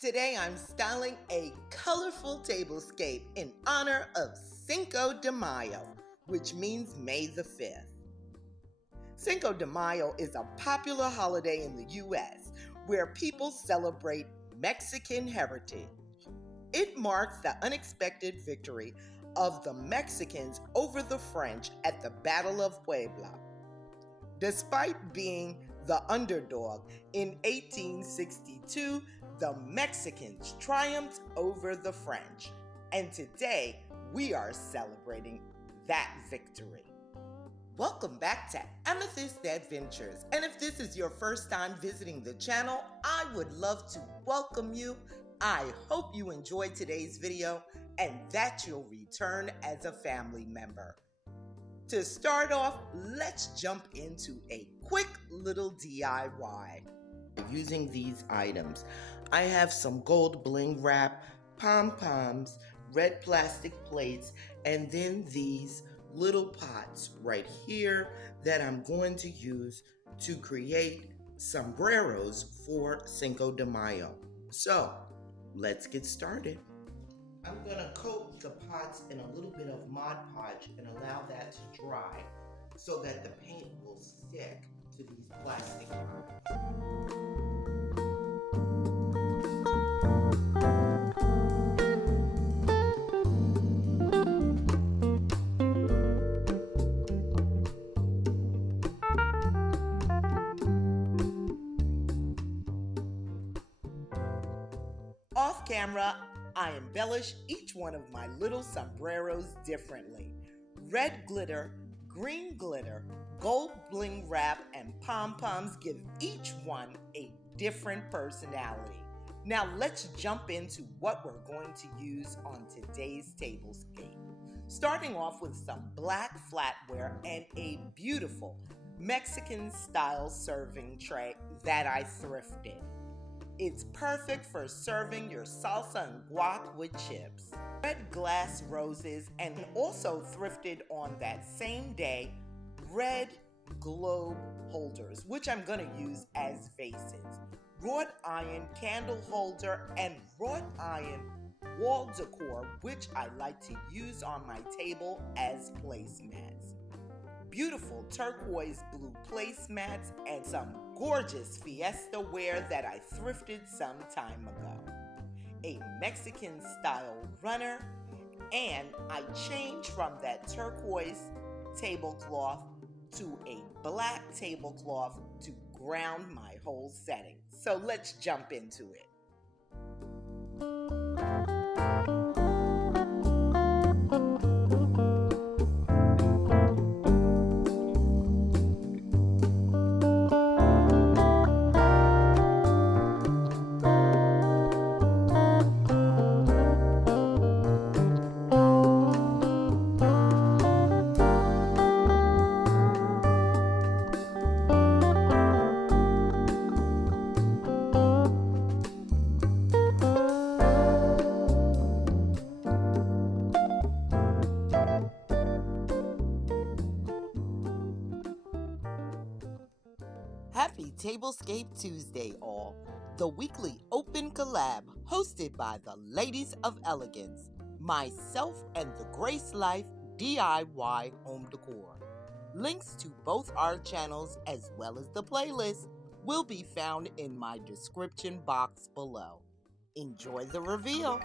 Today I'm styling a colorful tablescape in honor of Cinco de Mayo, which means May the 5th. Cinco de Mayo is a popular holiday in the U.S. where people celebrate Mexican heritage. It marks the unexpected victory of the Mexicans over the French at the Battle of Puebla. Despite being the underdog, in 1862, the Mexicans triumphed over the French, and today we are celebrating that victory. Welcome back to Amethyst Adventures, and if this is your first time visiting the channel, I would love to welcome you. I hope you enjoyed today's video and that you'll return as a family member. To start off, let's jump into a quick little DIY. Using these items, I have some gold bling wrap, pom-poms, red plastic plates, and then these little pots right here that I'm going to use to create sombreros for Cinco de Mayo. So, let's get started. I'm going to coat the pots in a little bit of Mod Podge and allow that to dry so that the paint will stick to these plastic pots. Off camera, I embellish each one of my little sombreros differently. Red glitter, green glitter, gold bling wrap, and pom-poms give each one a different personality. Now let's jump into what we're going to use on today's tablescape. Starting off with some black flatware and a beautiful Mexican-style serving tray that I thrifted. It's perfect for serving your salsa and guac with chips. Red glass roses, and also thrifted on that same day, red globe holders, which I'm going to use as vases. Wrought iron candle holder and wrought iron wall decor, which I like to use on my table as placemats. Beautiful turquoise blue placemats, and some gorgeous fiesta ware that I thrifted some time ago. A Mexican style runner, and I changed from that turquoise tablecloth to a black tablecloth to ground my whole setting. So let's jump into it. Happy Tablescape Tuesday, all. The weekly open collab hosted by the Ladies of Elegance, myself, and the Grace Life DIY Home Decor. Links to both our channels as well as the playlist will be found in my description box below. Enjoy the reveal.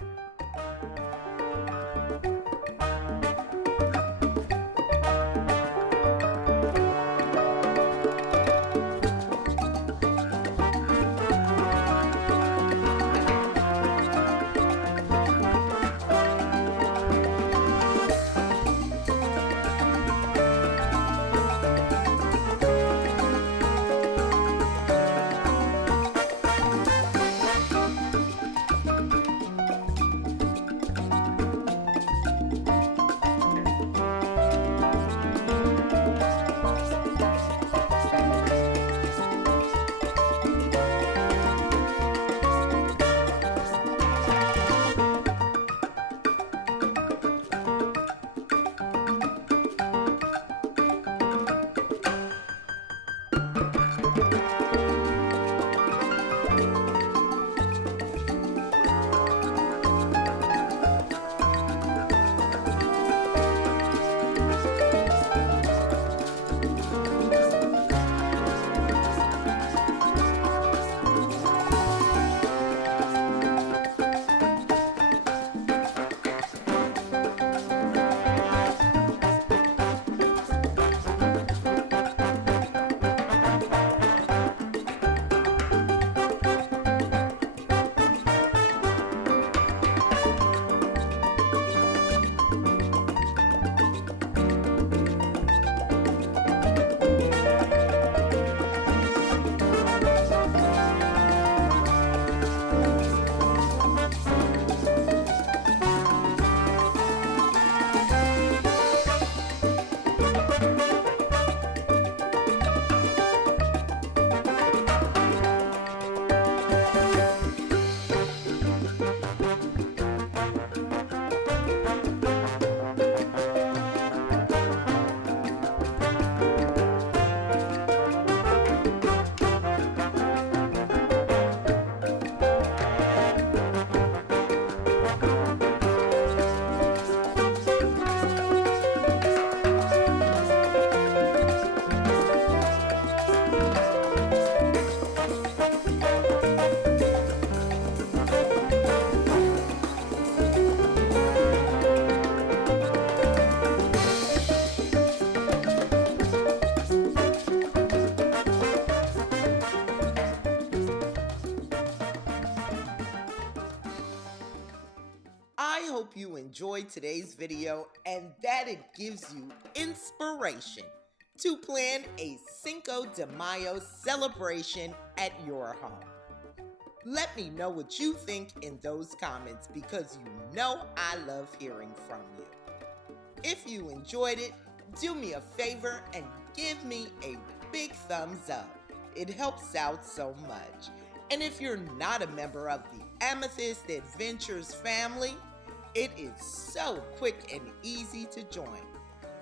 I hope you enjoyed today's video and that it gives you inspiration to plan a Cinco de Mayo celebration at your home. Let me know what you think in those comments because you know I love hearing from you. If you enjoyed it, do me a favor and give me a big thumbs up. It helps out so much. And if you're not a member of the Amethyst Adventures family, it is so quick and easy to join.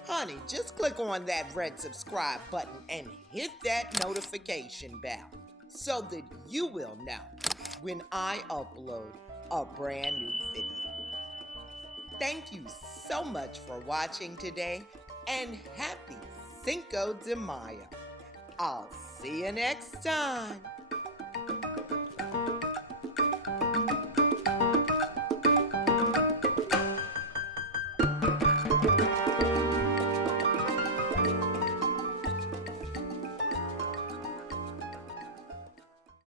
Honey, just click on that red subscribe button and hit that notification bell so that you will know when I upload a brand new video. Thank you so much for watching today and happy Cinco de Mayo. I'll see you next time.